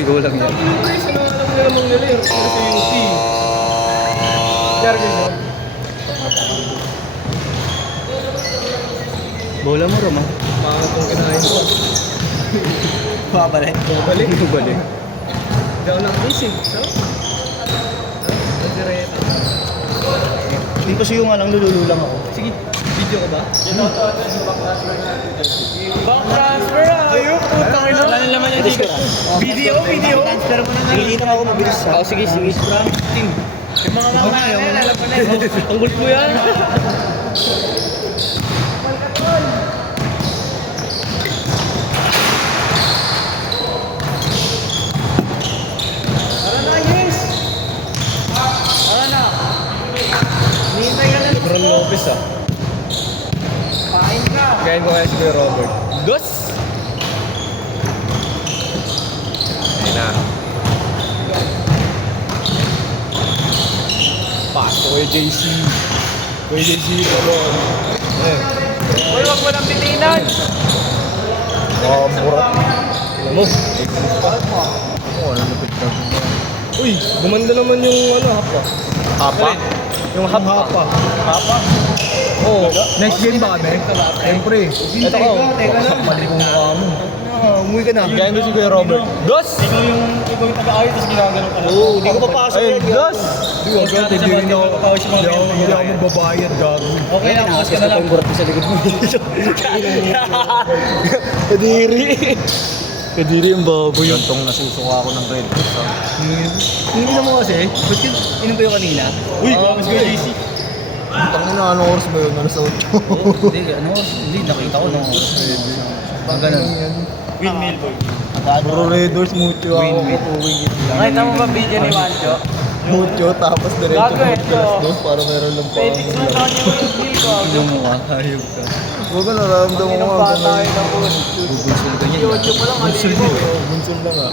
Bigo lang yan. Guys, ano alam nila namang nila yung sa UP. Kaya guys, Bola mo, Roma. mga itong kinain ko. Babalik. Babalik. Babalik. Hindi ako nakakising. So? Nagdireta. Hindi kasi yung alang lululo lang ako. Sige, video ka ba? Back transfer ah! Ayun, putang ina. Ano naman yung ticket? Video, video. Transfer mo na nga. Hindi ako mabilis ha. Oh, sige, sige. Yung mga yan, alam mo na yun. Tanggol mo yan. Tara na, yes! Tara na! Hinihintay ka na. Lebron Lopez ah. Pain ka! Gayin ko kaya si Kuya Robert. Dos! Ayun na. Pass ko kay JC. Kay JC, Lebron. Uy, wag mo nang pitinan! Burak. Alam mo. Oo, nalupit ka. Uy, gumanda naman yung hapa. Hapa? Yung hapa. Hapa? Oo. Next game ba kami? Siyempre. Ito ko. Teka lang. Mali kong mukha mo. Umuwi ka na. Gayan ko si Kuya Robert. Dos! Ikaw yung taga-ayos, tapos ginagano ka lang. Oo, hindi ko papasok Ay, yan. dos! Hindi ako magbabayad, gago. Okay lang, bukas ka na lang. Burak sa likod mo. Kadiri. Kadiri yung baboy. Yontong nasusuka ako ng red. Hindi na mo kasi. Ba't yun? Inom ba yung kanina? Uy, mas ko yung JC. Tangin na, anong oras ba yun? Alas 8. Hindi, nakita ko nung oras. Pag ganun. Windmill boy. Bro Raiders, mucho ako. Nakita mo ba video ni Mancho? Mucho, tapos diretso Gago, ng ito. dos para meron lang pa. Pwede mo na yung windmill ko. Yung mukha, hayop ka. Huwag ka nararamdaman mo Ang bata yun ang Bubunsul ka niyan. YouTube mo lang, alibo. Bunsul lang ah.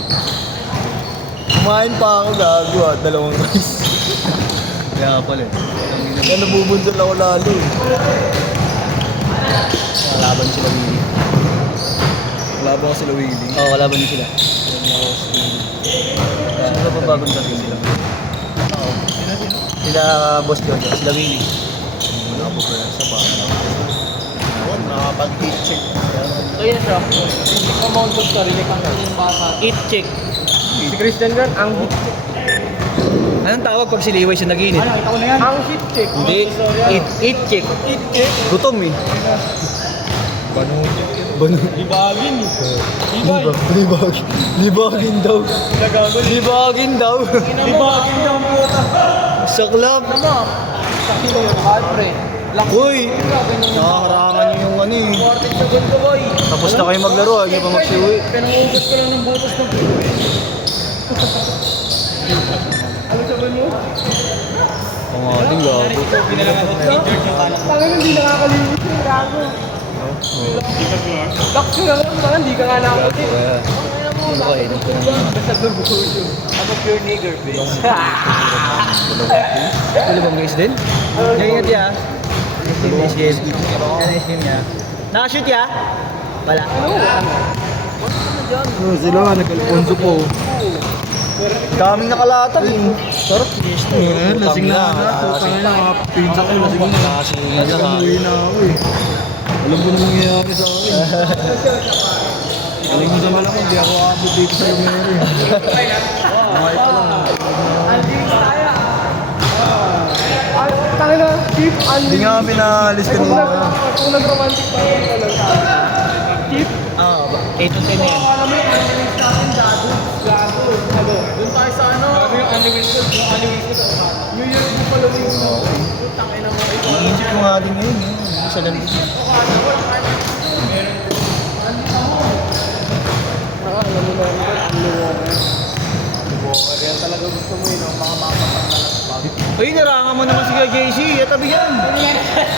Kumain pa ako, gago ah. 2 rice. Kaya pala eh. Kaya nabubunsul ako lalo eh. Kalaban sila Willie. Kalaban ko sila Willie. Oo, kalaban niyo sila. Sino ba bagong dating sila? Sila Boss Jojo, sila Willie. Wala po kaya sa bahay. Nakapag-check. Kaya siya, hindi ko mount ko sarili kang yung bata. Eat chick. Si Christian Gan, ang hit chick. Anong tawag pag si Liway siya naginit? Ano, kita ko na yan. Ang hit chick. Hindi, eat chick. Eat cake. Gutom eh. Bano? Libagin. Libay. Libagin daw. Nagago. Libagin daw. Libagin daw ang puta. Sa club. Ano mo? Sabi ko yung Alfred. Lang. Uy! Nakakarangan niyo yung ano eh. 40 second ko boy. Tapos na kayo maglaro, hindi pa magsiuwi. Pinangugot ko lang ng butas ng Ano sabi mo? Ang ating gago. Pinalang ako injured yung kanan. Parang hindi nakakalimutan yung gago. Takso na lang, parang hindi ka nga nakakutin. Kaya, Basta dubuyo. I'm a pure nigger bitch. Ano bang guys din? Ingat ya. Nice game. Nice game ya. Nakashoot ya? Wala. sila nga, nag-Alfonso po. Daming nakalatag eh. Sarap. lasing na na. Putang na, mga pinsa ko, lasing na. Lasing na na. Umuwi na ako eh. Alam ko na mangyayari sa akin. Alam mo sa malaki, hindi ako abot dito sa Lumere. Okay pa lang. Ay, tangin na. Keep Hindi nga pinaalis kanina. Kung nag-romantic pa yun, ano? Keep. Ah, 8 to 10 na yan. Alam mo yung animate natin, gago. Gago. Ano? Doon tayo sa ano? Gago yung animate ko. Yung animate ko. New Year's mo pala yung tangin na mo. Iisip ko nga din ngayon. Isa lang din. Alam mo na rin, ang luwag. Yan talaga gusto mo yun, mga mapapang na lang. Ay, narangan mo naman si JC. Yatabi yan.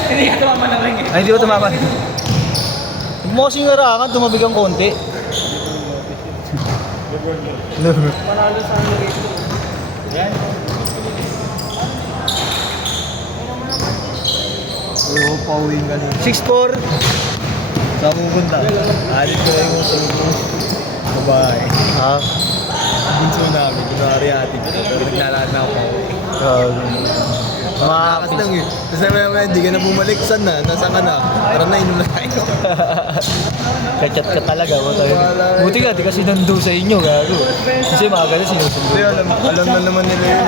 Hindi ka tumama na rin eh. Ay, hindi ko tumama. Huwag mo kasing narangan, tumabig ang konti. Panalo sa ano rito. Yan. Oo, pauwiin ka na. 6'4". Saan pupunta? Alit ko na yung uso ko. Bye-bye. Ha? bunso namin. Kunwari ate ko. Pero naglalakad na ako. Makakas lang eh. Tapos naman, hindi ka na bumalik. Saan na? Nasaan ka na? Tara na, inom na tayo. Kachat ka talaga mo tayo. Buti nga, di kasi nando sa inyo, gago. Kasi maaga na sinusundo. Kasi alam na naman nila yun.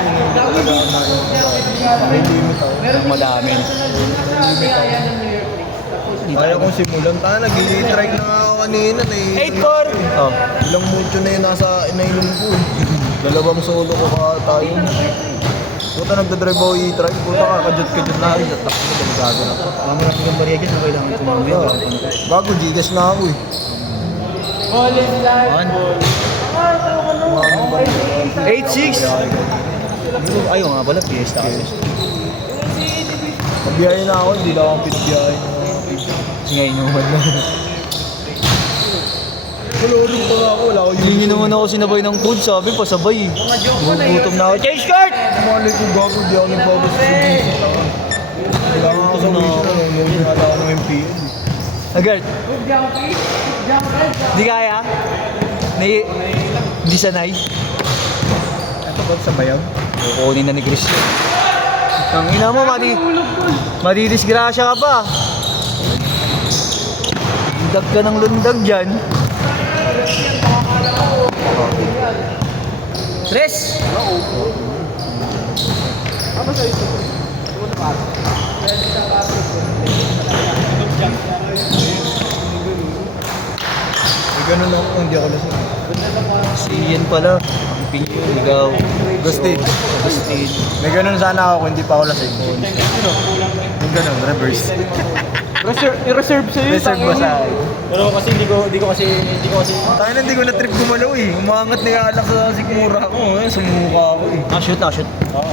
May limit ako. Madami. Kaya kong simulan. Nag-i-try na nga ako kanina. 8-4! Oh. Ilang mucho na yun nasa inainom ko. Dalawang solo ko tayo. Puta nagdadrive ako i-try. Puta kakajut-kajut na ako. Takot na daligago na. Ang mga pinambariya dyan, kailangan ito mamaya. Bago, Gcash na ako eh. On. 8-6! Ayaw nga pala, fiesta kasi. Pabiyahe na ako, hindi lang akong pinagbiyahe. Kasi nga inuman lang. Kalorin pa nga ako, wala ako Hindi naman ako sinabay ng food, sabi pa sabay. Gutom na ako. Change card! Malay ko gago, di ako nagbabas sa visit ako. Kailangan ako sa visit na nung hinala ako ng MPL. Agad. Di kaya? Di sanay? Ito ba sa bayaw? Kukunin na ni Chris. Ang ina mo, madidisgrasya ka pa. Lundag ka ng lundag dyan. Tres! May ganun ako kung hindi ako lasing. Si Ian pala. Ang pinyo, ikaw. Gustin. Agustin. May ganun sana ako kung hindi pa ako lasing. Yung ganun, reverse. I-reserve sa'yo. Reserve ba sa akin? Pero kasi hindi ko kasi Tayo na hindi ko na trip gumalaw eh. Umangat na yung alak sa sikmura ako. Sumuka ako eh. shoot. Oo.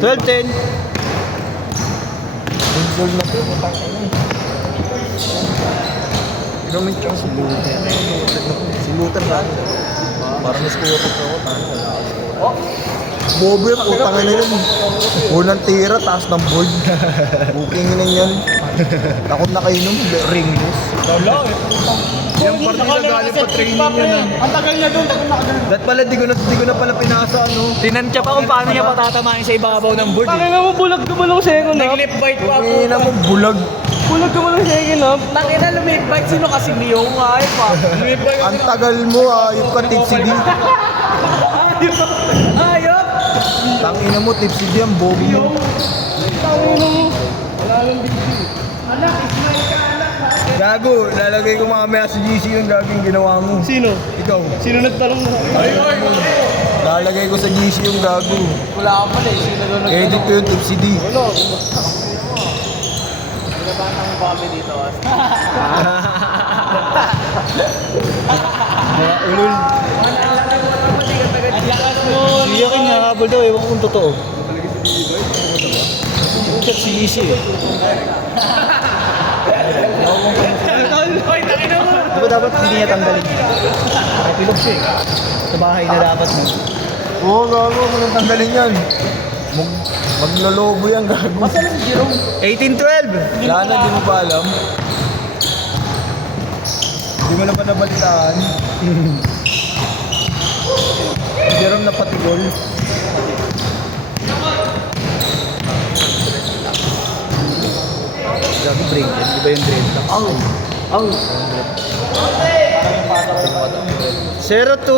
12-10. Console na to, patang ano eh. Gamit ko si Luther. Si Luther na. Parang naskuha ako. Parang wala ako. Bobo yung putang na yun. Unang tira, taas ng board. Booking na yan. Takot na kayo nun, ringless. Wala eh. Yung parte na galing pa training yan. Ang tagal niya doon, tagal na ka doon. That pala, di ko na pala pinasa, ano. Tinantya pa kung paano niya patatamahin sa ibabaw ng board. Tangin na mo, bulag ka malong second half. Nag-lip bite pa Kung ina mo, bulag. Bulag ka malong second half. Tangin na lumit bite, sino kasi Leo nga ay pa. Lumit bite. Ang tagal mo, ayop ka, tipsy D. Ayop! Tangina mo, tipsy D, ang bobo mo. Tangin na mo. Wala lang dito. Anak, ismail ka anak. Gago, lalagay ko mamaya sa GC yung gagawin ginawa mo. Sino? Ikaw. Sino nagtanong na? Lalagay ko sa GC yung gago. Wala ka pala eh. Sino doon Edit ko yung tipsy D. Wala. Binabata mo kami dito. Mga ulul. Siya kin habol daw, ewan ko kung totoo. Check si Lizzy eh. Di ba dapat hindi niya tanggalin niya? Pilog siya eh. Sa bahay na dapat mo. Oo, gago, walang tanggalin yan. Maglolobo yan, gago. Masalang Jerome. 18-12! Wala na, di mo pa alam. Di mo na ba nabalitaan? Jerome na patigol. Grabe break yan. Di ba yung dread lang? Aw! 0-2!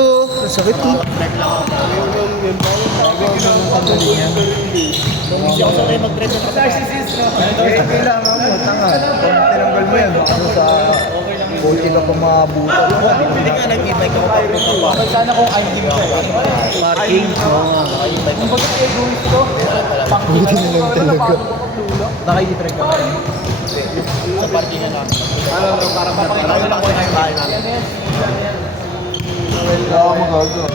Sakit ko. Hindi ako sanay mag-dread na Kailangan mo, tanga. Pag tinanggal mo yan, baka sa konti ka pa mabuto. Hindi ka nag-e-bike ako papunta pa. Sana kung ay hindi mo Parking. Ang pag-egoist ko, Buti na lang talaga. Naka-i-try ka ba? Sa parking na namin. parang papakita ko lang kung ay bahay namin. Kailangan mo gago.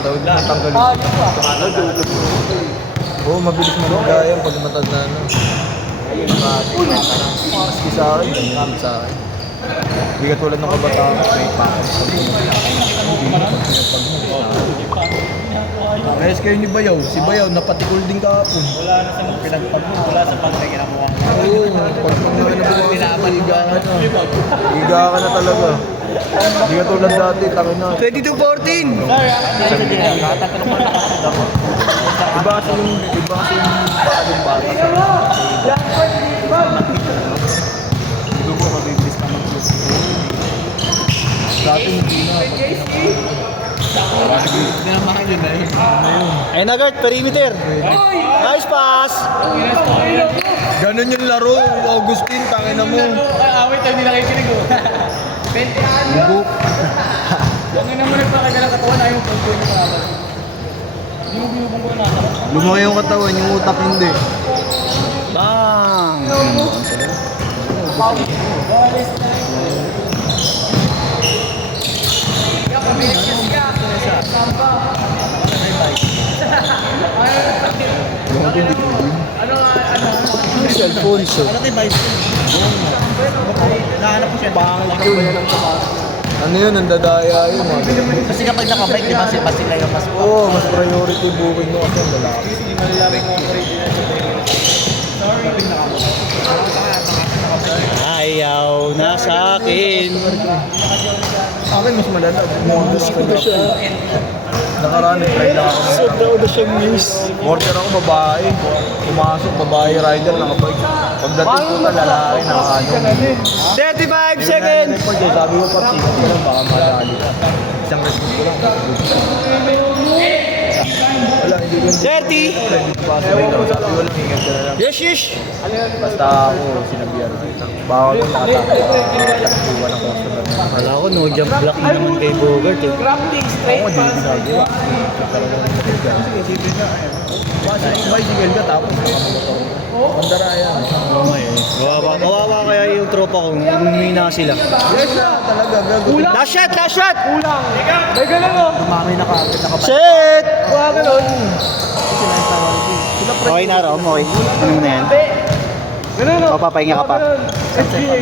Tawag na, tanggalin. Yun pa. Oo, mabilis mo magayan pag matanda na. Maski sa akin, ganyan sa akin. Hindi ka tulad ng kabataan, may pakit. Ayos kayo ni Bayaw. Si Bayaw, napatikol din kahapon. Wala sa pagkay kinakuha. Oo, pag mga nabukasan ko, higa ka na. Higa ka na talaga. Hindi ka tulad dati, tangin na. 22-14. Iba kasi yung bagong bata. Dati hindi na. Hindi na makilin na yun. Ayun na guard, perimeter. Nice pass. Ganun yung laro, Augustine, tangin na mo. Awit tayo, hindi nakikinig ko. 20 ano? Bugok. Yung ina mo nagpakagala ng katawan, ayaw mo pagko yung mga Hindi mo binubong ko na Lumaki yung katawan, yung utak hindi. Bang. Yung cellphone so. Ano yun, nandadaya yun. Kasi kapag nakabike, di ba sila yung mas... Oo, mas priority booking mo kasi ang lalaki. Ayaw na sa akin. Sa akin mas malala. Gusto ko na siya. Nakaraan, try lang ako. Sobra ko na siyang miss. Order ako babae. Pumasok, babae rider, nakabike. Pagdating ko na lalaki, nakaano. 35 seconds. Sabi ko pa, sige ko lang, baka madali ka. Isang response ko lang. Wala, hindi ko 30. Sabi ko lang, ingat ka na lang. Yes, yes. Basta ako, sinabihan ko. Bawal ko nakatakbuhan ng customer. Wala ko, no jump block na naman kay Bogart eh. Grappling straight Ako, hindi ginagawa. Talagang nagsigaw. Kasi bicycle ka tapos nakamotor. Mandara yan. Kawawa kaya yung tropa ko, umina sila. Yes na, talaga. Gago. Last shot, last shot! Kulang. May ganun o. Dumami na kaagad nakabike. Shit! Kuha ganun. Okay na Rom, okay. Anong na yan? Ganun o. Papapahinga ka pa. SGA.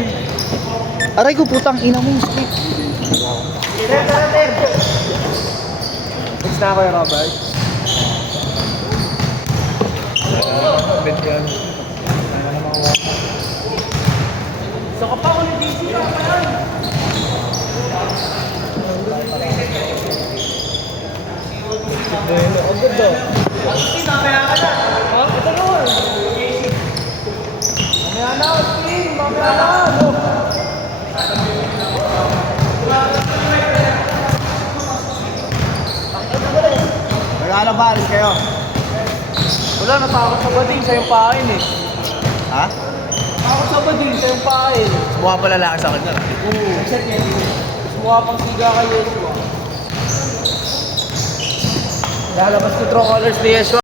Aray ko, putang ina mo. Skip. Next na ako yung Robert. Bet yan. Sa kapag ulit DC ka pa yan. Agad daw. Mamaya ka na. Ha? Ito naman. Mamaya na, Austin. Mamaya na. Nag-ano ba? Alis kayo? Wala, natakot sa bading sa yung pain eh. Ha? Takot sa bading sa yung pain. Mukha pa lalaki sa akin na. Oo. Mukha pang siga kay Yeshua. Lalabas ko true colors ni Yeshua.